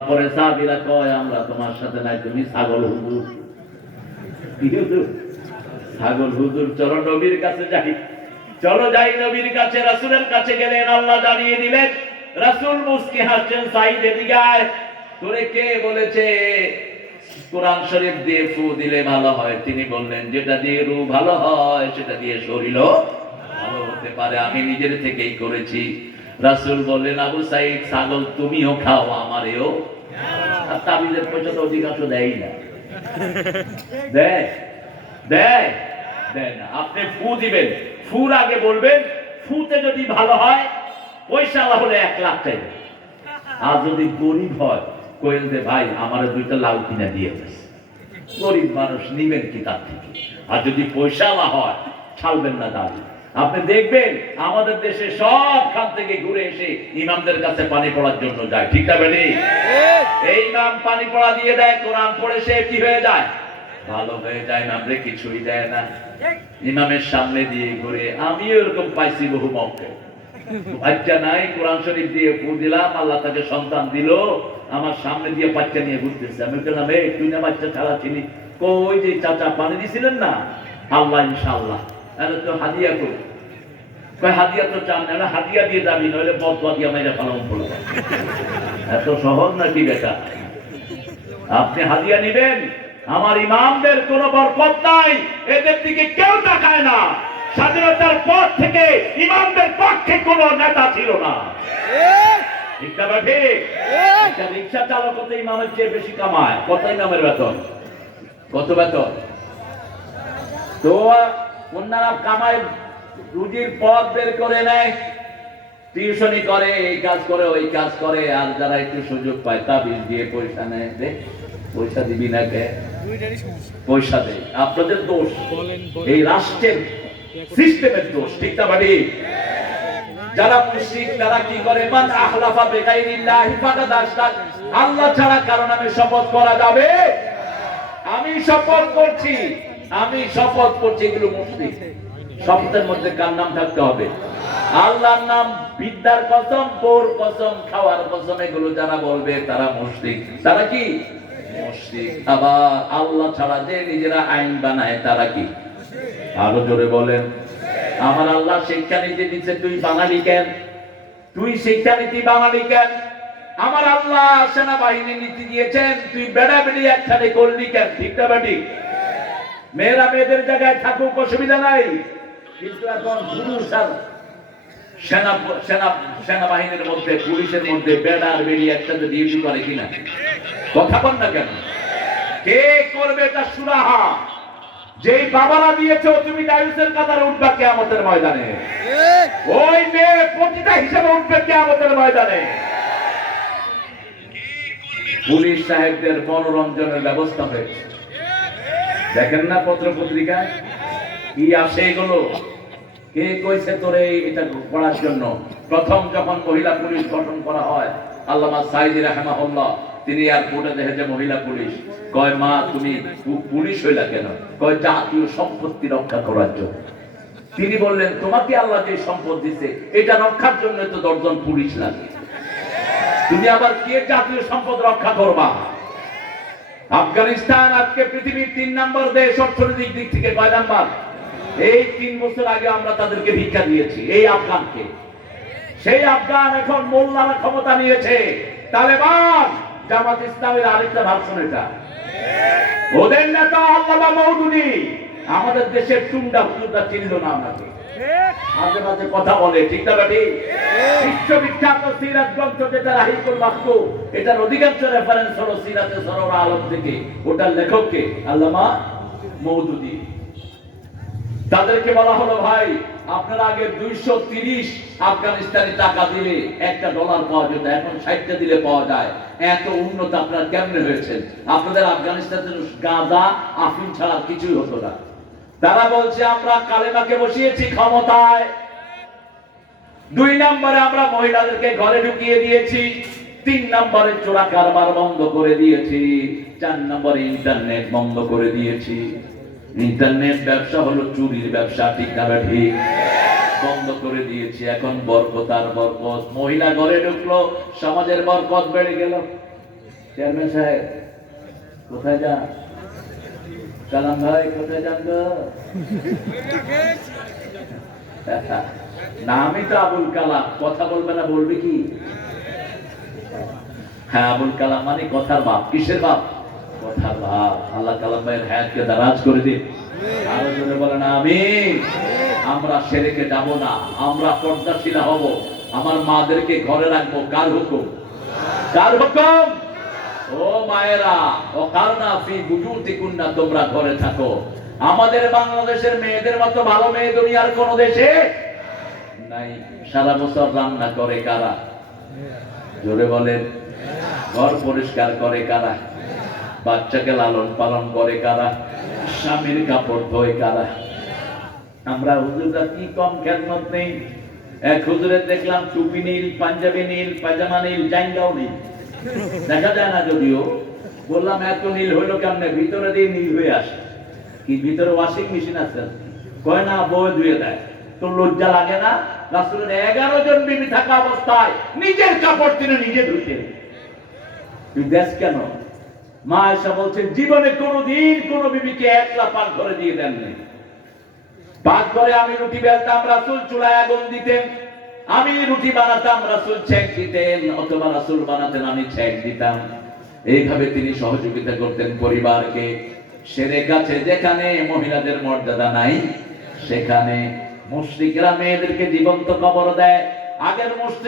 পরে সাহাবীরা কয় আমরা তোমার সাথে নাই, তুমি ছাগল হুজুর। ছাগল হুজুর, চলো নবীর কাছে যাই। চলো যাই নবীর কাছে। রাসূলের কাছে গেলেন, আল্লাহ জানিয়ে দিলেন। রাসূল মুস্কি হাসছেন, সাইদ এদিকে আয়। তোরে কে বলেছে কোরআন শরীফ দিয়ে ফু দিলে ভালো হয়? তিনি বললেন, যেটা দিয়ে রূহ ভালো হয় সেটা দিয়ে শরীরও ভালো হতে পারে, আমি নিজের থেকেই করেছি। রাসূল বললেন, আবু সাইদ ছাগল তুমিও খাও, আমারেও। আর তাবিজের পয়সা তো অধিকাংশ দেয় না, দেয় দেয় দেয় না। আপনি ফু দিবেন, ফুর আগে বলবেন ফুতে যদি ভালো হয় পয়সা হলে 1 লাখ চাইবে। আর যদি গরিব হয় কইল যে ভাই আমার 2টা লাউ কিনে দিয়ে গেছে। গরিব মানুষ নিবেন কি তার থেকে? আর যদি পয়সা হয় ছাড়বেন না দাবি। আপনি দেখবেন আমাদের দেশে সব খান থেকে ঘুরে এসে ইমামদের কাছে পানি পড়ার জন্য যায়, ঠিক না বেনি? এই ইমাম পানি পড়া দিয়ে দেয়, কোরআন পড়ে সে কি হয়ে যায়? ভালো হয়ে যায়। ইমামরে কিছুই দেয় না, ইমামের সামনে দিয়ে ঘুরে। আমিও এরকম পাইছি বহু মৌকে। বাচ্চা নাই, কোরআন শরীফ দিয়ে ফু দিলাম, আল্লাহ তাকে সন্তান দিল, আমার সামনে দিয়ে বাচ্চা নিয়ে ঘুরতেছে। আমি বললাম, এই তুই না বাচ্চা ছাড়া ছিলি? কই যে চাচা পানি দিছিলেন না? আল্লাহ ইনশাআল্লাহ। আরে তো হাদিয়া করি। কই হাদিয়া তো চান না, হাদিয়া দিয়ে যাবি, নইলে বদুয়া দিয়ে মেরে ফেলাম বলে। এত সহজ নাকি বেটা? আপনি হাদিয়া নিবেন। আমার ইমামদের কোনো বরকত নাই, এদের দিকে কেউ তাকায় না। স্বাধীনতার পর থেকে ইমামদের পক্ষে কোনো নেতা ছিল না, ঠিক না বেঠি? রিক্সা চালক কত ইমামের চেয়ে বেশি কামায়? কত ইমামের বেতন? কত বেতন? তো অন্যরা কামায়, রুজির পথ বের করে নেয়, টিউশনি করে, এই কাজ করে ওই কাজ করে। আর যারা একটু সুযোগ পায় তাবিজ দিয়ে পয়সা নেয়। পয়সা দিবি না কে? পয়সা দেয়। আপনাদের দোষ, এই রাষ্ট্রের সিস্টেমের দোষ, ঠিক না বাড়ি? যারা মুশরিক তারা কি করে? মান আহলাফা বিগাইরিল্লাহি ফাকাদ আশরাক। আল্লাহ ছাড়া কারো নামে শপথ করা যাবে? আমি শপথ করছি, আমি শপথ করছি, এগুলো মুশরিক। শপথের মধ্যে কার নাম থাকতে হবে? আল্লাহর নাম। বিদ্যার কসম, বোর কসম, খাওয়ার কসম, এগুলো যারা বলবে তারা মুশরিক। তারা কি মুশরিক? আবার আল্লাহ ছাড়া যে নিজেরা আইন বানায় তারা কি? আরো জোরে বলেন। আমার আল্লাহ শিক্ষানীতি দিচ্ছে, তুই বাঙালি কেন? তুই শিক্ষানীতি বাঙালি কেন? আমার আল্লাহ সেনাবাহিনী নীতি দিয়েছেন, তুই বেড়া বেড়ি একসাথে করলি কেন? ঠিক না বেটি? মেয়েরা মেয়েদের জায়গায় থাকুক, অসুবিধা নাই, কিন্তু এখন পুরুষ আর সেনাবাহিনীর মধ্যে, পুলিশের মধ্যে বেড়া আর বেড়ি একসাথে ডিউটি করে কিনা? কথা বল না কেন? কে করবে এটা সুরাহা? যেই বাবারা দিয়েছো, তুমি দায়ুসের কাতারে উঠবে কিয়ামতের ময়দানে। ওই মেয়ে প্রতিটা হিসেবে উঠবে কিয়ামতের ময়দানে। পুলিশ সাহেবদের মনোরঞ্জনের ব্যবস্থা হয়েছে, দেখেন না পত্র পত্রিকায় কি আসে এগুলো? কে কইছে তোরে এটা পড়ার জন্য? প্রথম যখন মহিলা পুলিশ গঠন করা হয়, আল্লামা সাইদি রাহমাহুল্লাহ, তিনি এয়ারপোর্টে দেখেছে মহিলা পুলিশ। কয়, মা তুমি পুলিশ হইলা কেন? কয়, জাতীয় সম্পত্তি রক্ষা করার জন্য। তিনি বললেন, তোমাকে আল্লাহ যে সম্পদ দিছে এটা রক্ষার জন্য তো 10 জন পুলিশ লাগে, তুমি আবার কে জাতীয় সম্পদ রক্ষা করবা? আফগানিস্তান আজকে পৃথিবীর 3 নম্বর দেশ অর্থনৈতিক দিক থেকে। কয় নাম্বার? এই 3 বছর আগে আমরা তাদেরকে ভিক্ষা দিয়েছি, এই আফগানকে। সেই আফগান এখন মোল্লারা ক্ষমতা নিয়েছে। তালেবান, জামাত ইসলামের আরেকটা ভার্সন এটা। ওদের নেতা আল্লামা মওদুদী আমাদের দেশের টুন্ডা হুজুরটা চিনল না আমাকে, মাঝে মাঝে কথা বলে, ঠিক না বেটি? বিশ্ববিখ্যাত সিরাত গ্রন্থ যেটা রাহিকুল মাকতুব, এটার অধিকাংশ রেফারেন্স হলো সিরাতে সরওয়ার আলম থেকে। ওটার লেখককে আল্লামা মওদুদী। তাদেরকে বলা হলো, ভাই আপনারা আগে 230 আফগানিস্তানি টাকা দিলে $1 পাওয়া যেত, এখন 60টা দিলে পাওয়া যায়। এত উন্নত আপনারা কেমনে হয়েছেন? আপনাদের আফগানিস্তানের গাঁজা আফিম ছাড়া কিছুই হতো না। তারা বলছে, আমরা কালেমাকে বসিয়েছি ক্ষমতায়। 2 নম্বরে আমরা মহিলাদেরকে ঘরে ঢুকিয়ে দিয়েছি। 3 নম্বরে চোরা কারবার বন্ধ করে দিয়েছি। 4 নম্বরে ইন্টারনেট বন্ধ করে দিয়েছি। ইন্টারনেট ব্যবসা হলো চুরির ব্যবসা, ঠিক না বেঠি? বন্ধ করে দিয়েছি। এখন বরকত আর বরকত। মহিলা ঘরে ঢুকলো, সমাজের বরকত বেড়ে গেল। চেয়ারম্যান সাহেব কোথায় যান? কালাম ভাই কোথায় যান গো? নামই তো আবুল কালাম, কথা বলবে না, বলবে কি? হ্যাঁ, আবুল কালাম মানে কথার বাপ। কিসের বাপ? কথার বাপ। আল্লাহ কালাম ভাইয়ের হায়াতকে দারাজ করে দিন। আরো জোরে বলেন আমিন। আমরা সেরেকে যাব না, আমরা পর্দাশীলা হব, আমার মাদেরকে ঘরে রাখবো। কার হুকুম? কার হুকুম? ও মায়েরা, ও কারনা ফি বুয়ুতিকুন্না, তোমরা ঘরে থাকো। আমাদের বাংলাদেশের মেয়েদের মতো ভালো মেয়ে দুনিয়ার কোন দেশে নাই। সারা বছর রান্না করে কারা? জোরে বলেন। ঘর পরিষ্কার করে কারা? বাচ্চাকে লালন পালন করে কারা? স্বামীর কাপড় ধোয় কারা? আমরা হুজুররা কি কম খেদমত নেই? এক হুজুরের দেখলাম টুপি নীল, পাঞ্জাবি নীল, পায়জামা নীল, জাঙ্গাও নীল। দেখা যায় না যদিও। বললাম এত নীল হইলো কেমনে? ভিতরে দিয়ে নীল হয়ে আসে। কি ভিতরে ওয়াশিং মেশিন আছে? কয় না, বই ধুয়ে দেয়। তো লজ্জা লাগে না? রাসূলের 11 জন বিবি থাকা অবস্থায় নিজের কাপড় তিনি নিজে ধুইতেন। তুই দেশ কেন? মা আয়েশা বলছেন জীবনে কোনোদিন কোন বিবিকে একলা পাক ঘরে দিয়ে দেননি। পাক ঘরে আমি রুটি বেলতাম, রাসূল চুলায় আগুন দিতেন। আমি রুটি বানাতাম, রাসূল ছেঁক দিতেন, অথবা রাসূল বানাতেন, আমি ছেঁক দিতাম। এইভাবে তিনি সহযোগিতা করতেন পরিবারকে। সেরে কাছে যেখানে মহিলাদের মর্যাদা নাই, সেখানে মুশরিকরা মেয়েদেরকে জীবন্ত কবর দেয়। আগের মুশরিক